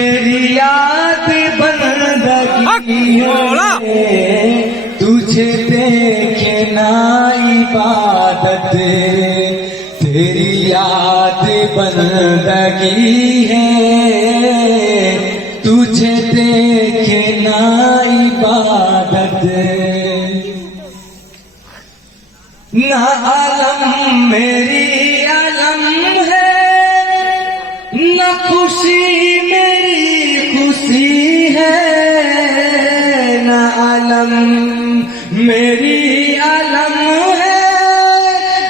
तेरी याद बंदगी है, तुझे देखे ना इबादत, तेरी याद बंदगी है, तुझे देखे ना इबादत। ना आलम मेरी आलम है, न खुशी मेरी खुशी है, न आलम मेरी आलम है,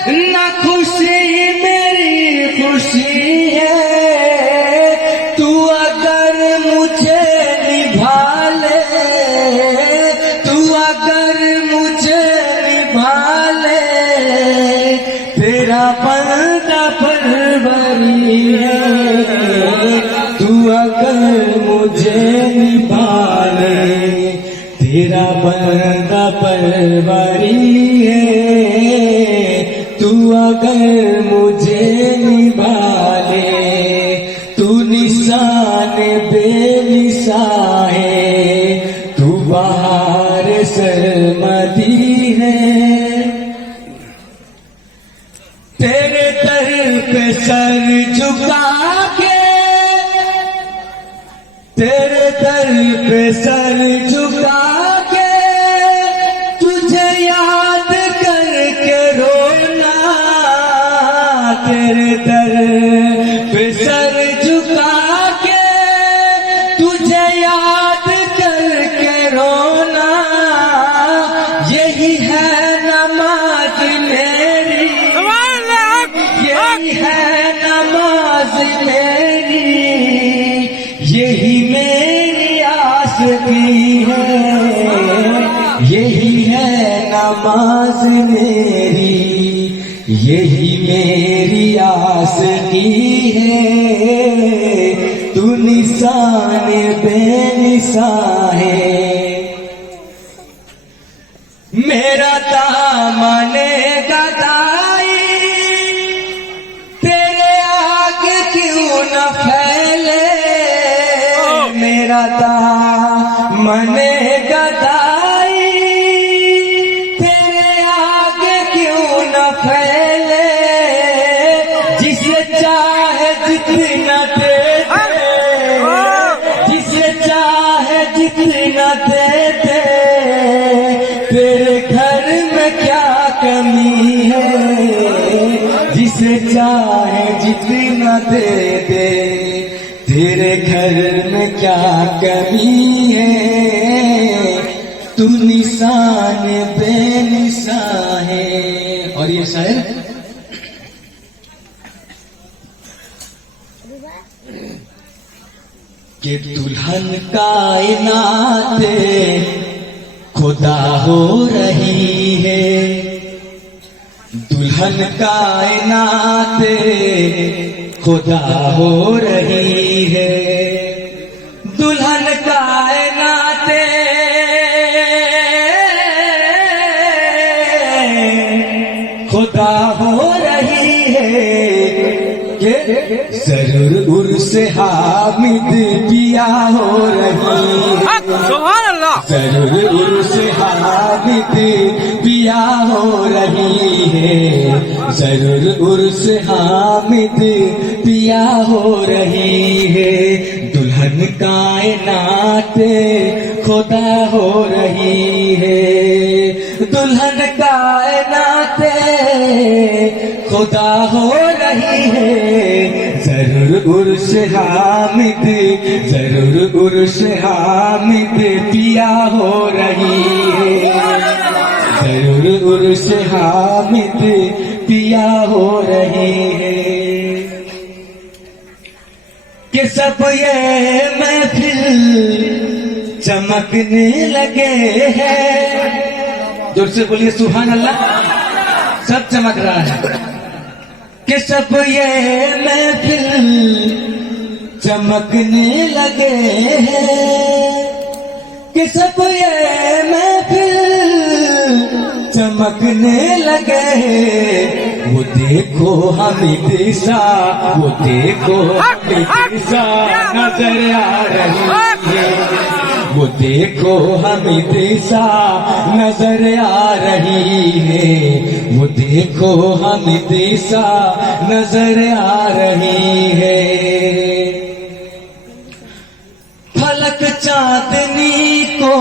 न खुशी मेरी खुशी है। तू अगर मुझे निभा ले, तू अगर मुझे निभा ले, तेरा बंदा परवरी है, तू अगर मुझे निभा ले, तेरा बंदा परवरी है, तू अगर मुझे निभा ले। तू निशान बेनिशा है, तू बहार सरमदी है, तेरे दर पे सर झुका के, तेरे दर पे सर झुका के, तुझे याद करके रोना, तेरे दर पे सर झुका के, तुझे याद करके रोना, यही है नमाज मेरी, यही है नमाज मेरी, यही मेरी आशिकी है, यही है नमाज मेरी, यही मेरी आशिकी है, तू निशान बेनिशा है। मेरा दामने गदाई तेरे आगे क्यों न फैले, मेरा दामने गदाई तेरे आगे क्यों न फैले, जिसे चाहे जितना दे दे, जिसे चाहे जितना दे दे, तेरे घर में क्या कमी है, जिसे चाहे जितना दे दे, तेरे घर में क्या कमी है, तू निशान बेनिशा है। और ये शायर कि दुल्हन कायनात खुदा हो रही है, दुल्हन कायनात खुदा हो रही है, दुल्हन कायनात खुदा हो रही है, कि जरूर उर्स हामिद पिया हो रही है, जरूर उर्स हामिद पिया हो रही है, जरूर उर्स हामिद पिया हो रही है, दुल्हन कायनात खुदा हो रही है, दुल्हन कायनात खुदा हो रही है, जरूर उर्स हामिद, जरूर उर्स हामिद पिया हो रही है, जरूर उर्स हामिद पिया हो रही है। कि सब ये महफिल चमकने लगे हैं, जोर से बोलिए सुभान अल्लाह, सब चमक रहा है। कि सब ये महफिल चमकने लगे हैं, कि सब ये महफिल चमकने लगे, वो देखो हमें सा, वो देखो हमें सा नजर आ रही है, वो देखो हमें सा नजर आ रही है, वो देखो हमें सा नजर आ रही है। फलक चांदनी को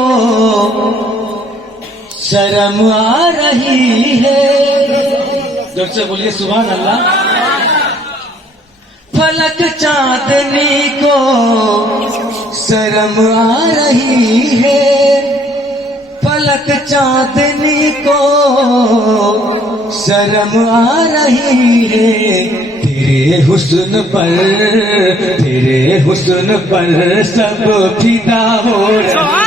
शर्म आ रही है, जोर से बोलिए सुभान अल्लाह। फलक चांदनी को शर्म आ रही है, फलक चांदनी को शर्म आ रही है। तेरे हुस्न पर, तेरे हुस्न पर सब फिदा हो रही,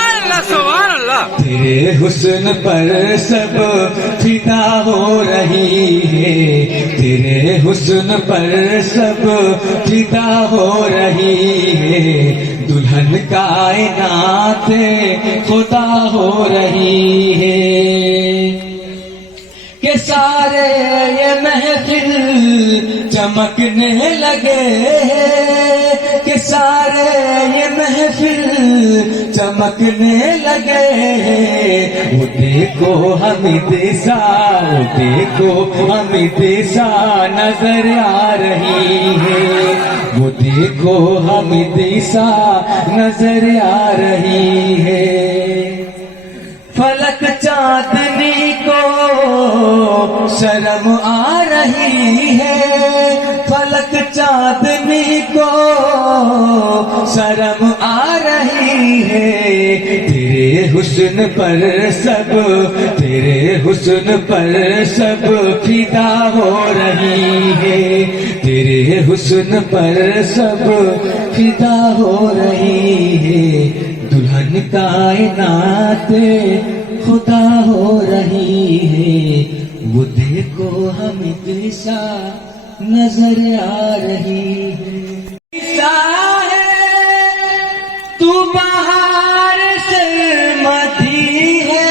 तेरे हुस्न पर सब फिदा हो रही है, तेरे हुस्न पर सब फिदा हो रही है। दुल्हन कायनात खुदा हो रही है कि सारे ये महफिल चमकने लगे, कि सारे ये महफिल चमकने लगे। वो देखो हमें सा, वो देखो हमें सा नजर आ रही है, वो देखो हमें सा नजर आ रही है। फलक चांदनी को शर्म आ रही है, फलक चांदनी को शर्म आ रही है। तेरे हुस्न पर सब, तेरे हुस्न पर सब फिदा हो रही है, तेरे हुस्न पर सब फिदा हो रही है। दुल्हन कायनात खुदा हो रही है, वो देखो हमें सा नजर आ रही है। सा है तू बाहर से मधी है,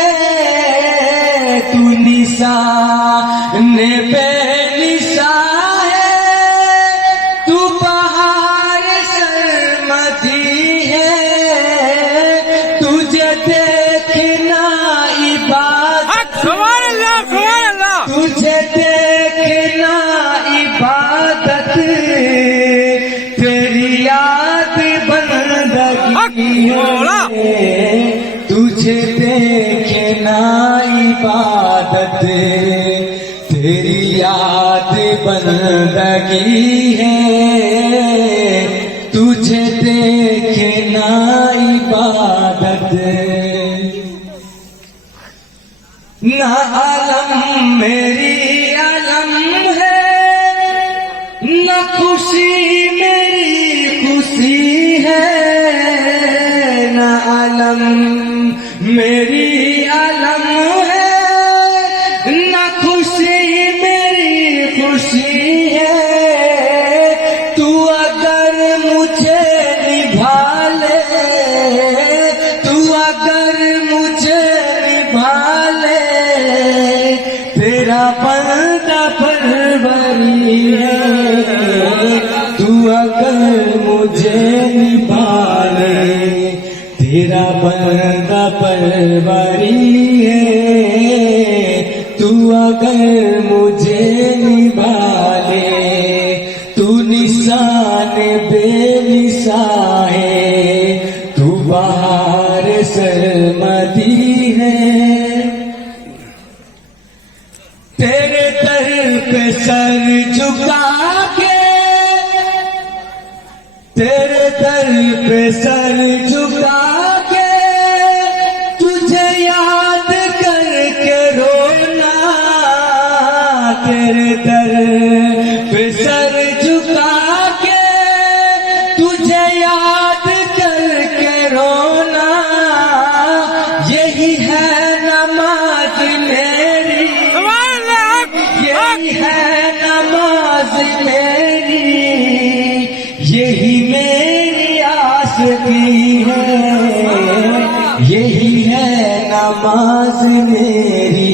तू निशान बेनिशा है, तू बाहर से मधी है, तुझे देखना इबादत, तुझे देखना इबादत, तेरी याद बंदगी है, तुझे देखना इबादत, तेरी याद बंदगी है, तुझे देखना इबादत। ना आलम मेरी आलम है, ना खुशी मेरी खुशी है, ना आलम मेरी आलम है, ना खुशी मेरी खुशी है। तू अगर मुझे निभा ले, तू अगर मुझे निभा ले, तेरा बंदा परवरी है, तू अगर मुझे निभा ले, तेरा बंदा परवरी है, तू अगर मुझे निभा ले। तू निशान बेनिशा है, तू बाहर सरमदी है, तेरे दर पे सर झुका के, तेरे दर पे सर झुका के, तुझे याद करके रोना, तेरे दर पे सर झुका के, तुझे याद करके रोना। यही है नमाज मेरी, यही है नमाज मेरी, यही मेरी आस की है, यही है नमाज मेरी,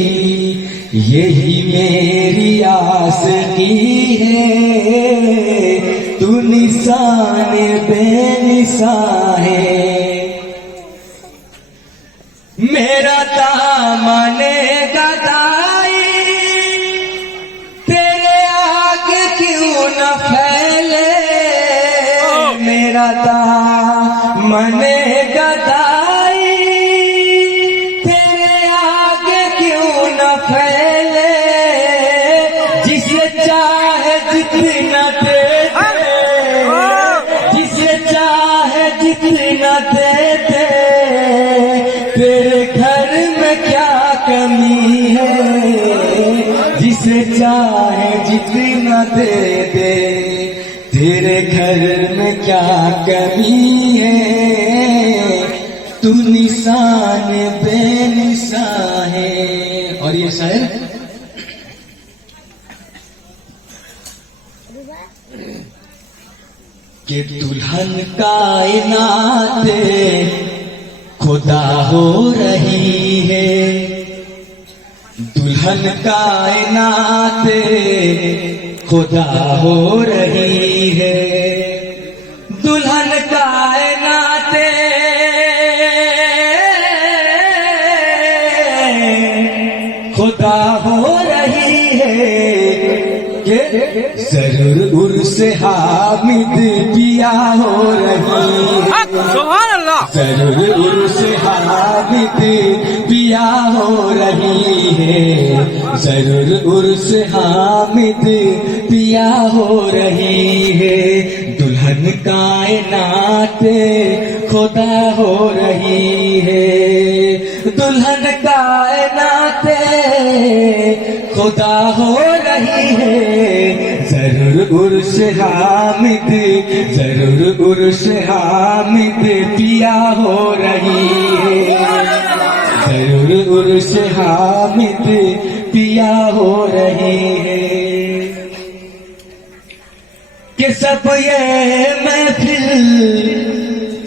यही मेरी आस की है, तू निशान बेनिशान है। मेरा दामने गदाई तेरे आगे क्यों न फैले, मेरा दामने गदाई तेरे आगे क्यों न फैले। जिसे चाहे जितना दे दे, जिसे चाहे जितना दे दे, तेरे घर में क्या कमी है। जिसे चाहे जितना दे दे, तेरे घर में क्या कमी है। तू निशान बेनिशान है। और ये शायर कि दुल्हन कायनात खुदा हो रही है, दुल्हन कायनात खुदा हो रही है। दुल्हन कायनात खुदा हो रही है। कि जरूर उर्स हामिद पिया हो रही है, जरूर उर्स हामिद पिया हो रही है, जरूर उर्स हामिद पिया हो रही है। दुल्हन कायनात खुदा हो रही है, दुल्हन कायनात खुदा हो रही है। जरूर उर्स हामिद, जरूर उर्स हामिद पिया हो रही है, जरूर उर्स हामिद पिया हो रही है। कि सब ये महफिल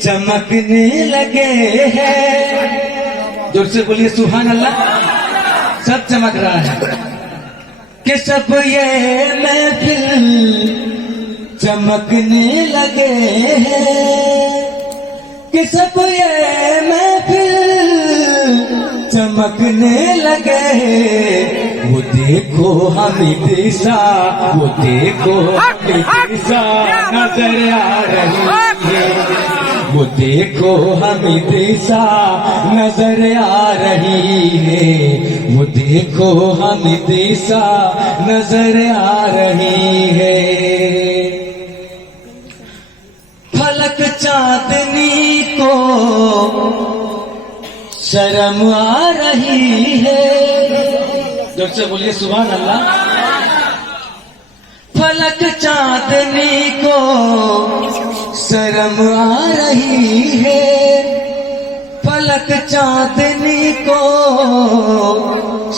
चमकने लगे हैं। जोर से बोलिए सुभान अल्लाह। सब चमक रहा है। कि सब ये महफिल चमकने लगे हैं, कि सब ये महफिल चमकने लगे। वो देखो हामिद सा, वो देखो हामिद सा नजर आ रही है, वो देखो हामिद सा नजर आ रही है, वो देखो हामिद सा नजर आ रही है। फलक चांदनी को शर्म आ रही है। जोर से बोलिए सुभान अल्लाह। फलक चांदनी को शर्म आ रही है, फलक चांदनी को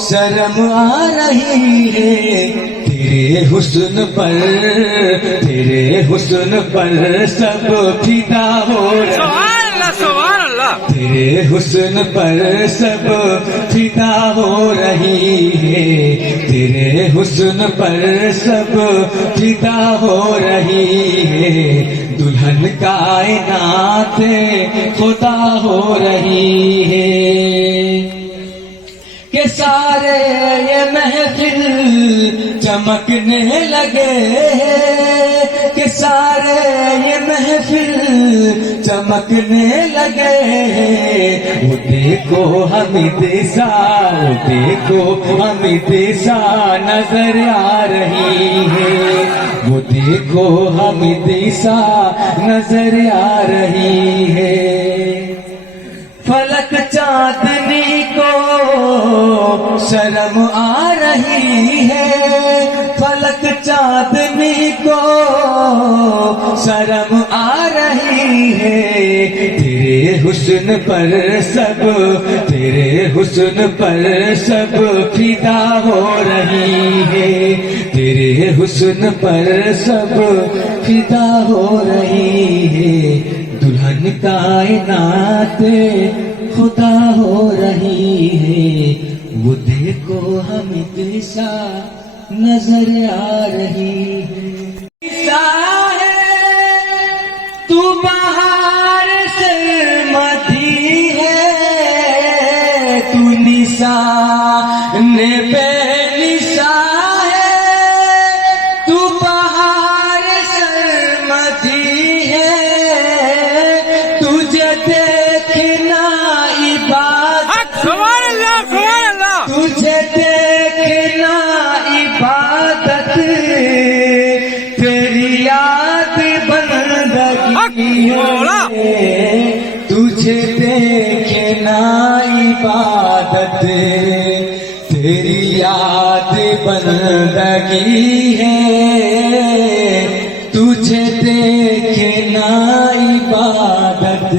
शर्म आ रही है। तेरे हुस्न पर, तेरे हुस्न पर सब फिदा हो रही है, तेरे हुस्न पर सब फिदा हो रही है, तेरे हुस्न पर सब फिदा हो रही है। दुल्हन कायनात खुदा हो रही है। कि सारे ये महफिल चमकने लगे, कि सारे ये महफिल चमकने लगे। वो देखो हामिद सा, वो देखो हामिद सा नजर आ रही है, वो देखो हामिद सा नजर आ रही है। फलक चांदनी को शर्म आ रही है, फलक चांदनी को शर्म आ रही है। तेरे हुस्न पर सब, तेरे हुस्न पर सब फिदा हो रही है, तेरे हुस्न पर सब फिदा हो रही है। दुल्हन कायनात खुदा हो रही है, वो देखो हमें सा नजर आ रही है। तू बाहर से मधी है, तू निशान बेनिशा है, तू बाहर से मधी है, तुझे देखना इबादत, तुझे देखना इबादत, तेरी याद बंदगी है, तुझे देखना इबादत, तेरी याद बंदगी है, तुझे देखना इबादत।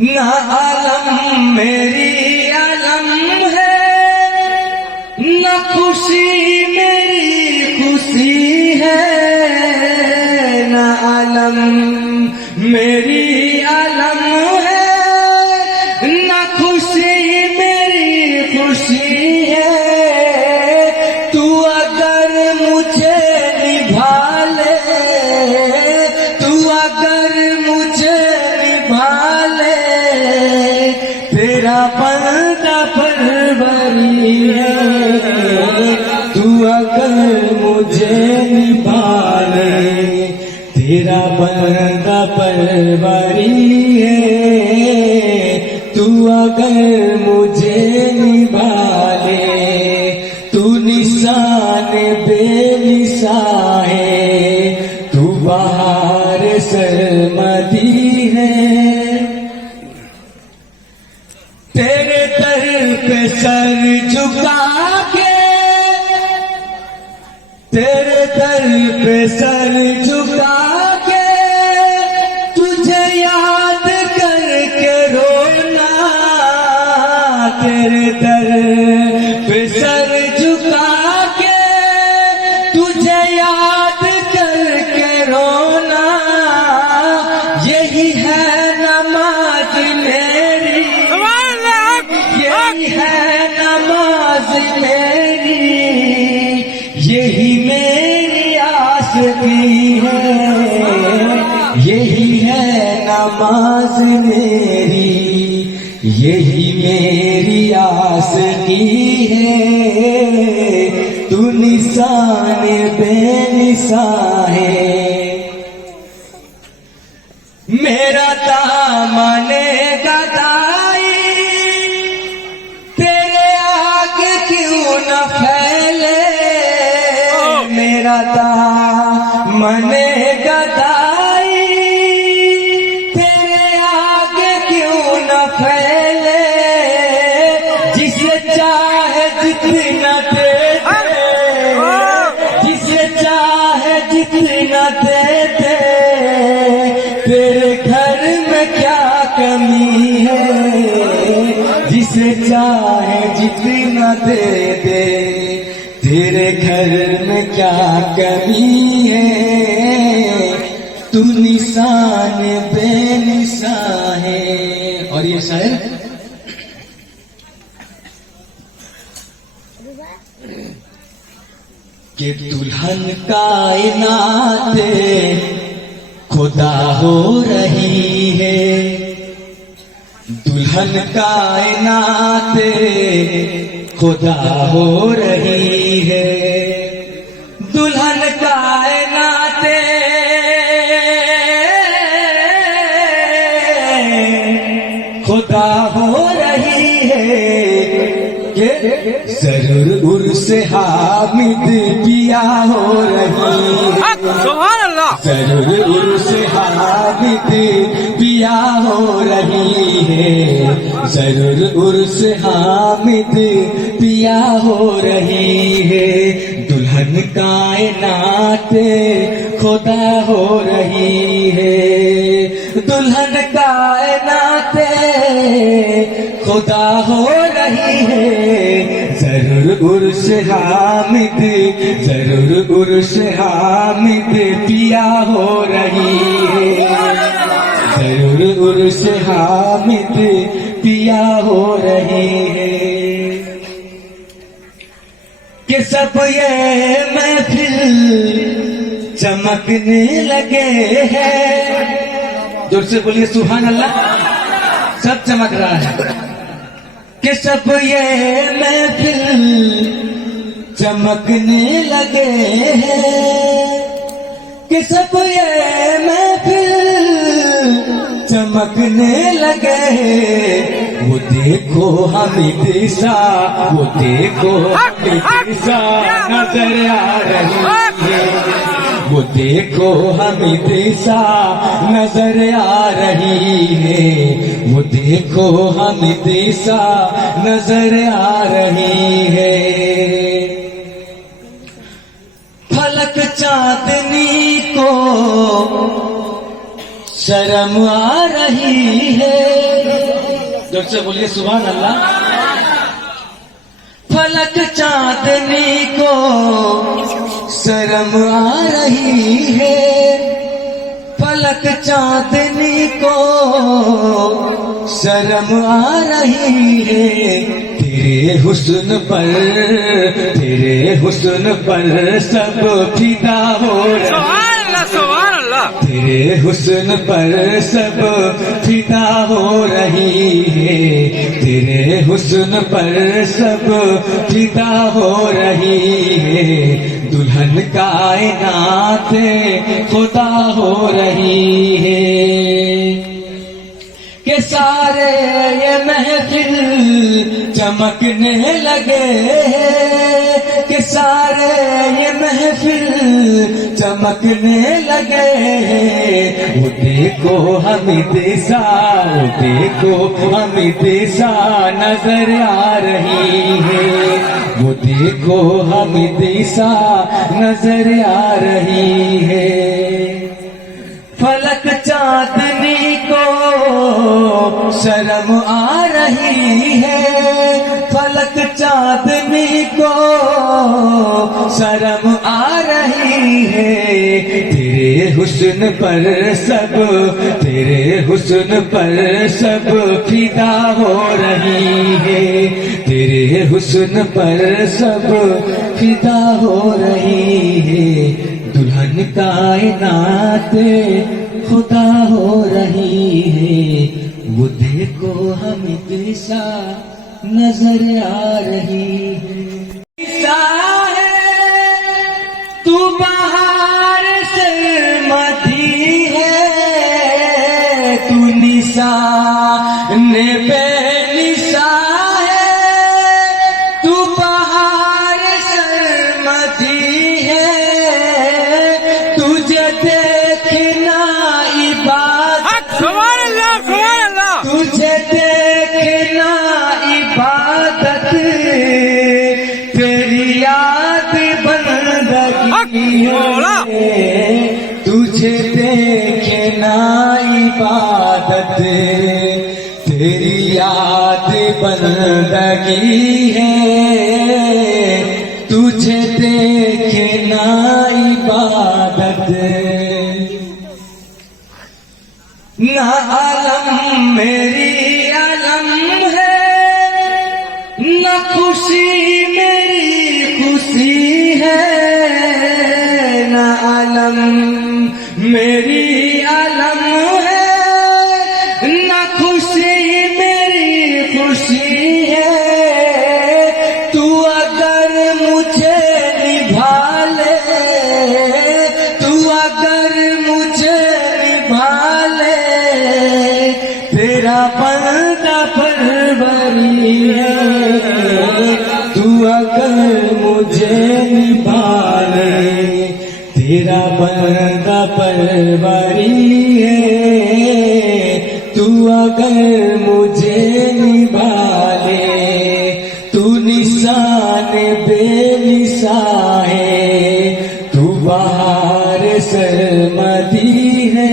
ना आलम मेरी आलम है, ना खुशी मेरी खुशी है, ना आलम मेरी आलम है, ना खुशी मेरी खुशी है, तू अगर मुझे निभा ले, तू अगर मुझे निभा ले, तेरा बंदा परवरी है, तू अगर मुझे निभा ले, तेरा बंदा परवरी है, तू अगर मुझे निभा ले, तू निशान बेनिशा है, तू बाहर सरमदी है, तेरे दर पे सर झुका के, तेरे दर पे सर झुका के, तुझे याद करके रोना, तेरे दर पे सर झुका के, तुझे याद करके रोना, यही है नमाज मेरी, यही है नमाज मेरी, यही मेरी आशिकी है, यही है नमाज मेरी, यही मेरी आशिकी है, तू निशान बेनिशा है, मेरा दामने गदाई तेरे आगे क्यों न फैले, मेरा दामने गदाई तेरे आगे क्यों न फैले, जिसे चाहे जितना दे दे, जिसे चाहे जितना दे दे, तेरे घर में क्या कमी है, जिसे चाहे जितना दे दे, तेरे घर में क्या कमी है, तू निशान बेनिशा है। और ये शायर कि दुल्हन कायनात खुदा हो रही है, दुल्हन कायनात खुदा हो रही है, दुल्हन कायनात खुदा हो रही है, कि जरूर उर्स हामिद पिया हो रही है, सुभान अल्लाह, जरूर उर्स हामिद पिया हो रही है, जरूर उर्स हामिद पिया हो रही है, दुल्हन कायनात खुदा हो रही है, दुल्हन कायनात खुदा हो रही है, जरूर उर्स हामिद, जरूर उर्स हामिद पिया हो रही है, जरूर उर्स हामिद पिया हो सब ये महफिल चमकने लगे हैं। जोर से बोलिए सुभान अल्लाह। सब चमक रहा है कि सब ये महफिल चमकने लगे हैं, कि सब ये महफिल चमकने लगे। वो देखो हमें सा, वो देखो हमें सा नजर आ रही है। वो देखो हमें सा नजर आ रही है। वो देखो हमें सा नजर आ रही है। फलक चांदनी को शर्म आ रही है। जोर से बोलिए सुभान अल्लाह। फलक चांदनी को शर्म आ रही है। फलक चांदनी को शर्म आ रही है। तेरे हुस्न पर सब फिदा हो रहे। तेरे हुस्न पर सब फिदा हो रही है। तेरे हुस्न पर सब फिदा हो रही है। दुल्हन कायनात खुदा हो रही है। के सारे ये महफिल चमकने लगे। के सारे ये महफिल चमकने लगे। वो देखो हमें सा, वो देखो हमें सा नजर आ रही है। वो देखो हमें सा नजर आ रही है। फलक चांदनी को शर्म आ रही है। फलक चांदनी को शर्म आ रही है। तेरे हुस्न पर सब, तेरे हुस्न पर सब फिदा हो रही है। तेरे हुस्न पर सब फिदा हो रही है। दुल्हन कायनात खुदा हो रही है। वो देखो हमें सा नजर आ रही है। तू बाहर से मधी है। तू निशान बेनिशा है। तू बाहर से मधी है। तुझे देखना इबादत, तुझे देखना इबादत, तेरी याद बंदगी है। तुझे देखना इबादत, तेरी याद बंदगी है। तुझे देखना इबादत। ना आलम मेरी आलम है, ना खुशी मेरी खुशी है। ना आलम मेरी आलम है, ना खुशी मेरी खुशी है। तू अगर मुझे निभा ले, तू अगर मुझे निभा ले, तेरा बंदा परवरी है। तू अगर मुझे निभा ले, तेरा बंदा परवरी है। तू अगर मुझे निभा ले, तू निशान बेनिशा है। तू बाहर सरमदी है।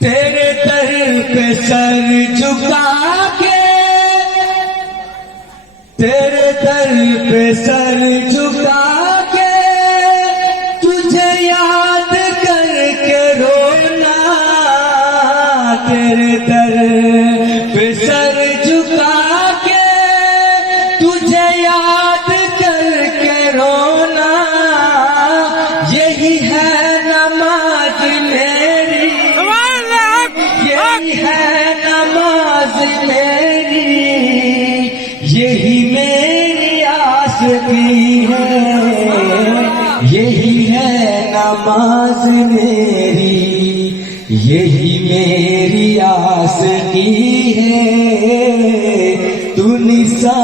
तेरे दर पे सर झुका के, तेरे दर पे सर झुका के, तुझे याद करके रोना। तेरे दर पे सर झुका के, तुझे की है, यही है नमाज मेरी, यही मेरी आस की है। तू निसा